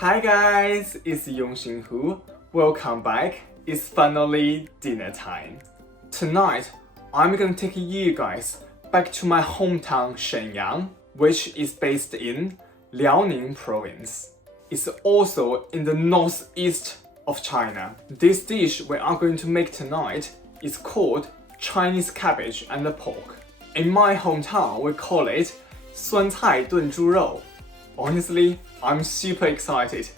Hi guys, it's Yongxin. Welcome back. It's finally dinner time. Tonight, I'm gonna take you guys back to my hometown Shenyang, which is based in Liaoning province. It's also in the northeast of China. This dish we are going to make tonight is called Chinese cabbage and pork. In my hometown, we call it 酸菜炖猪肉. Honestly, I'm super excited.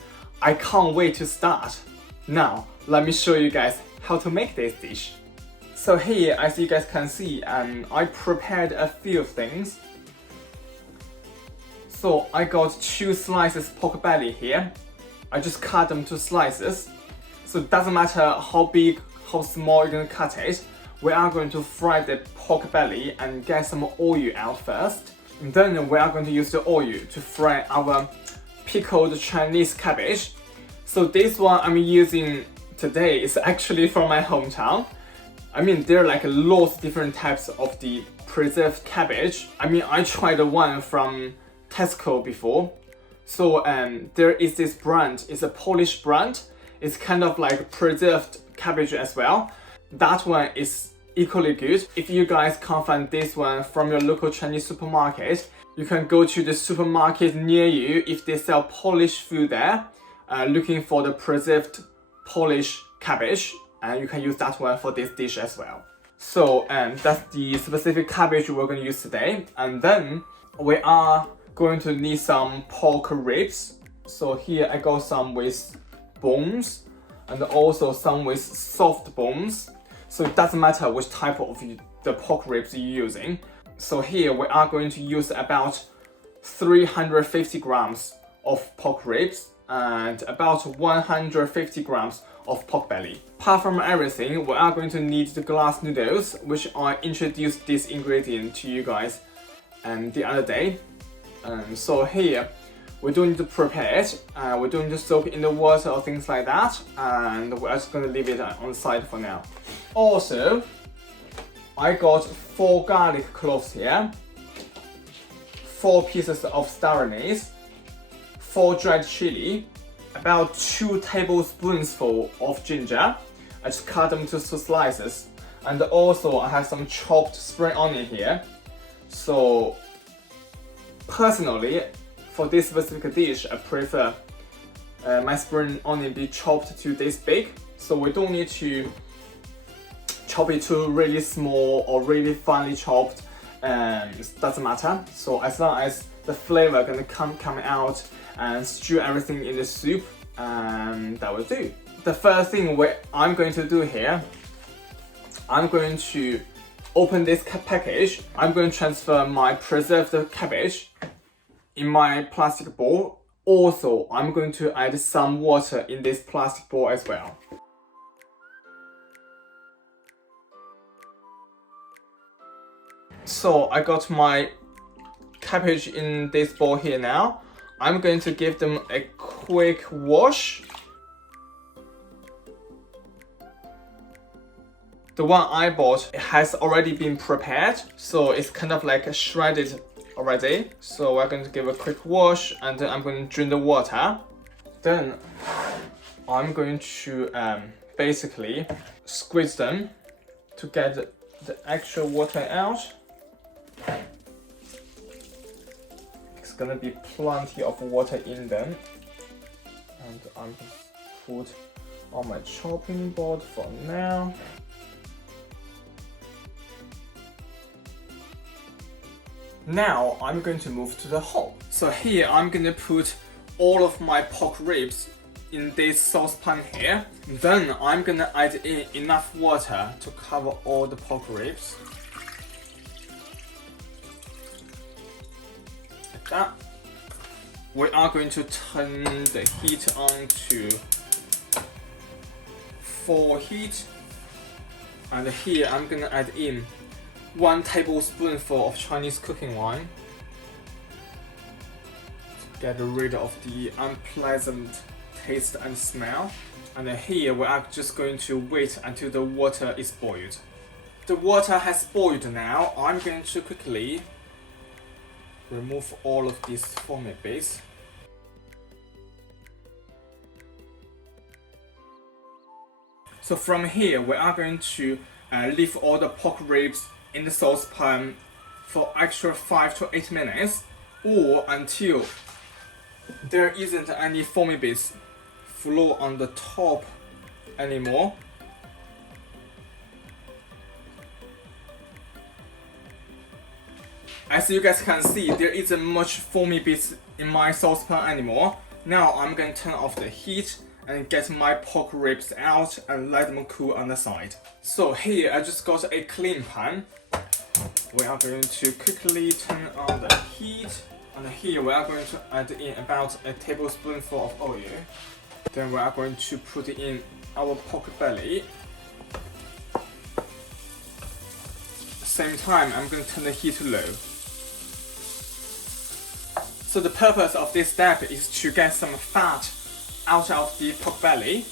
I can't wait to start. Now, let me show you guys how to make this dish. So here, as you guys can see, I prepared a few things. So I got 2 slices pork belly here. I just cut them to slices. So it doesn't matter how big, how small you're gonna cut it. We are going to fry the pork belly and get some oil out first. And then we are going to use the oil to fry our pickled Chinese cabbage. So this one I'm using today is actually from my hometown. I mean, there are like lots of different types of the preserved cabbage. I mean, I tried the one from Tesco before. So there is this brand, it's a Polish brand. It's kind of like preserved cabbage as well. That one is equally good. If you guys can't find this one from your local Chinese supermarket, you can go to the supermarket near you if they sell Polish food there, looking for the preserved Polish cabbage, and you can use that one for this dish as well. So that's the specific cabbage we're going to use today. And then we are going to need some pork ribs. So here I got some with bones and also some with soft bones. So it doesn't matter which type of the pork ribs you're using. So here we are going to use about 350 grams of pork ribs and about 150 grams of pork belly. Apart from everything, we are going to need the glass noodles, which I introduced this ingredient to you guys the other day. So here, we don't need to prepare it, we don't need to soak it in the water or things like that, and we're just going to leave it on the side for now. Also, I got 4 garlic cloves here, 4 pieces of star anise, 4 dried chili, about 2 tablespoonfuls of ginger. I just cut them to slices, and also I have some chopped spring onion here. So personally, for this specific dish, I prefer my spring onion be chopped to this big, so we don't need to chop it to really small or really finely chopped. It doesn't matter. So as long as the flavor gonna come out and stew everything in the soup, that will do. The first thing I'm going to do here, I'm going to open this package. I'm going to transfer my preserved cabbage in my plastic bowl. Also, I'm going to add some water in this plastic bowl as well. So I got my cabbage in this bowl here now. I'm going to give them a quick wash. The one I bought, it has already been prepared, so it's kind of like shredded already. So we're going to give a quick wash, and then I'm going to drain the water. Then I'm going to basically squeeze them to get the actual water out. It's gonna be plenty of water in them, and I'm going to put on my chopping board for now. Now I'm going to move to the hole. So here I'm going to put all of my pork ribs in this saucepan here. Then I'm going to add in enough water to cover all the pork ribs. Like that. We are going to turn the heat on to full heat. And here I'm going to add in 1 tablespoonful of Chinese cooking wine to get rid of the unpleasant taste and smell. And here we are just going to wait until the water is boiled. The water has boiled now. I'm going to quickly remove all of these foamy bits. So from here, we are going to leave all the pork ribs in the saucepan for extra 5 to 8 minutes, or until there isn't any foamy bits flow on the top anymore. As you guys can see, there isn't much foamy bits in my saucepan anymore. Now I'm going to turn off the heat and get my pork ribs out and let them cool on the side. So here I just got a clean pan. We are going to quickly turn on the heat, and here we are going to add in about a tablespoonful of oil. Then we are going to put in our pork belly. Same time, I'm going to turn the heat to low. So the purpose of this step is to get some fat out of the pork belly.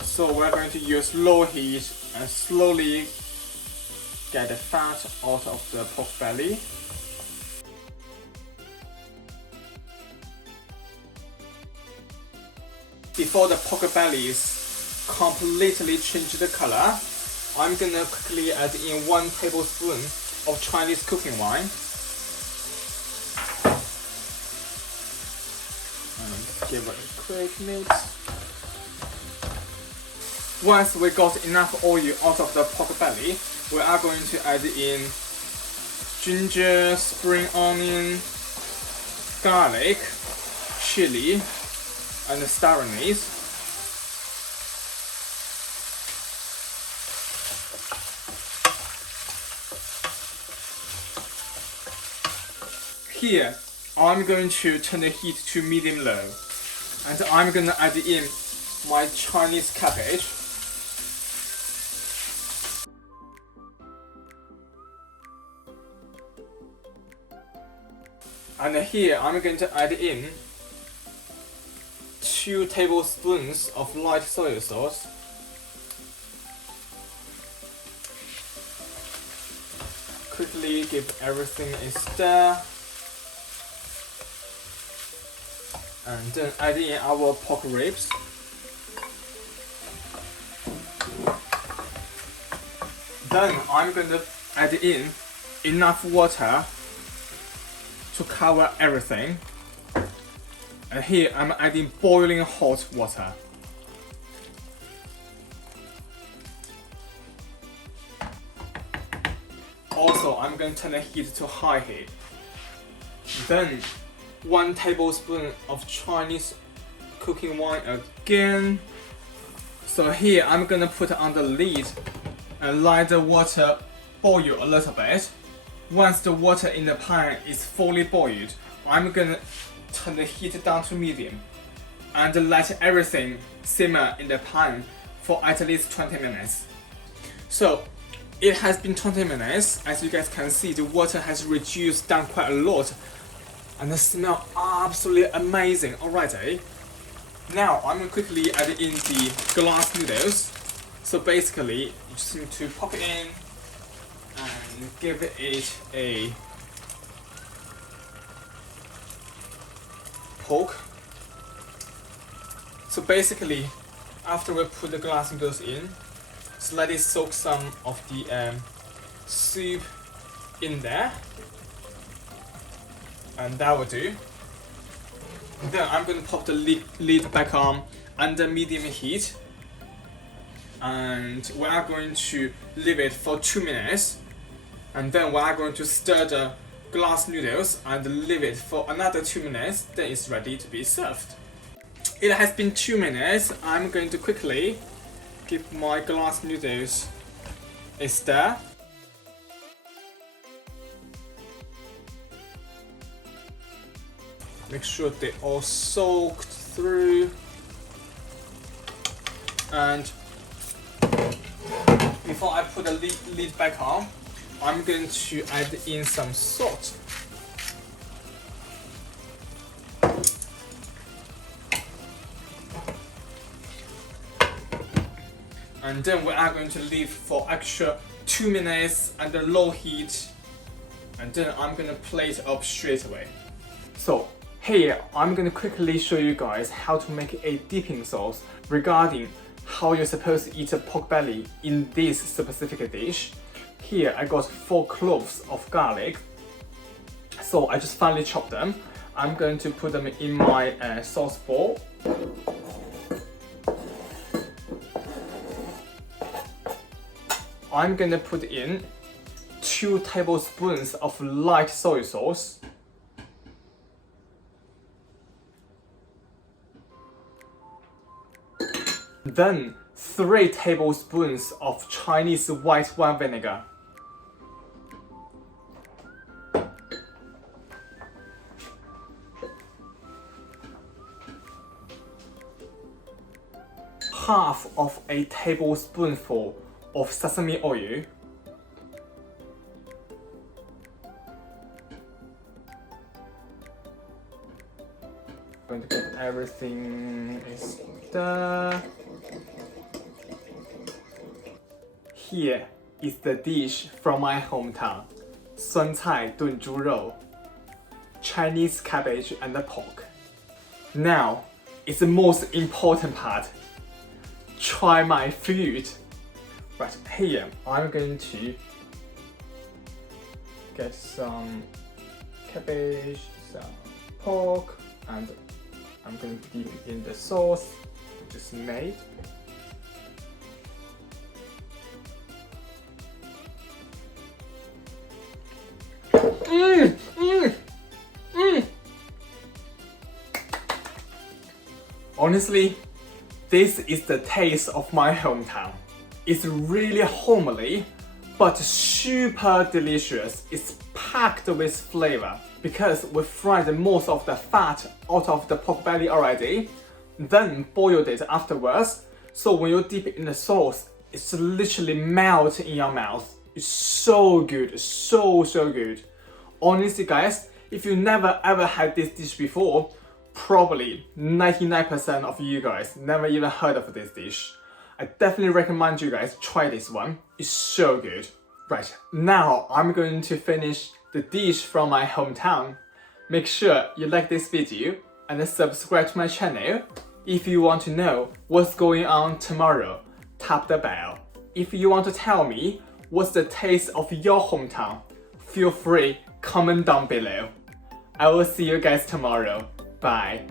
So we're going to use low heat and slowly get the fat out of the pork belly. Before the pork belly is completely changed the color, I'm gonna quickly add in 1 tablespoon of Chinese cooking wine. And give it a quick mix. Once we got enough oil out of the pork belly, we are going to add in ginger, spring onion, garlic, chili, and star anise. Here, I'm going to turn the heat to medium low, and I'm going to add in my Chinese cabbage. And here I'm going to add in 2 tablespoons of light soy sauce. Quickly give everything a stir. And then add in our pork ribs. Then I'm going to add in enough water to cover everything. And here I'm adding boiling hot water. Also, I'm going to turn the heat to high heat. Then 1 tablespoon of Chinese cooking wine again. So here I'm gonna put on the lid and let the water boil a little bit. Once the water in the pan is fully boiled, I'm gonna turn the heat down to medium and let everything simmer in the pan for at least 20 minutes. So it has been 20 minutes. As you guys can see, the water has reduced down quite a lot, and the smell absolutely amazing already. Now I'm going to quickly add in the glass noodles. So basically, you just need to pop it in and give it a poke. So basically, after we put the glass noodles in, just let it soak some of the soup in there. And that will do. Then I'm going to pop the lid back on under medium heat, and we are going to leave it for 2 minutes, and then we are going to stir the glass noodles and leave it for another 2 minutes. Then it's ready to be served. It has been 2 minutes. I'm going to quickly give my glass noodles a stir. Make sure they all soaked through. And before I put the lid back on, I'm going to add in some salt. And then we are going to leave for extra 2 minutes under low heat. And then I'm going to plate it up straight away. So here, I'm going to quickly show you guys how to make a dipping sauce regarding how you're supposed to eat a pork belly in this specific dish. Here I got 4 cloves of garlic, so I just finely chopped them. I'm going to put them in my sauce bowl. I'm gonna put in 2 tablespoons of light soy sauce. Then 3 tablespoons of Chinese white wine vinegar. Half of a tablespoonful of sesame oil. Going to get everything is there. Here is the dish from my hometown, 酸菜炖猪肉, Chinese cabbage and pork. Now, it's the most important part. Try my food. Right, here I'm going to get some cabbage, some pork, and I'm going to dip it in the sauce we just made. Honestly, this is the taste of my hometown. It's really homely, but super delicious. It's packed with flavor because we fried most of the fat out of the pork belly already, then boiled it afterwards. So when you dip it in the sauce, it's literally melt in your mouth. It's so good, so good. Honestly guys, if you never ever had this dish before, probably 99% of you guys never even heard of this dish. I definitely recommend you guys try this one. It's so good. Right, now I'm going to finish the dish from my hometown. Make sure you like this video and subscribe to my channel. If you want to know what's going on tomorrow, tap the bell. If you want to tell me what's the taste of your hometown, feel free, comment down below. I will see you guys tomorrow. Bye.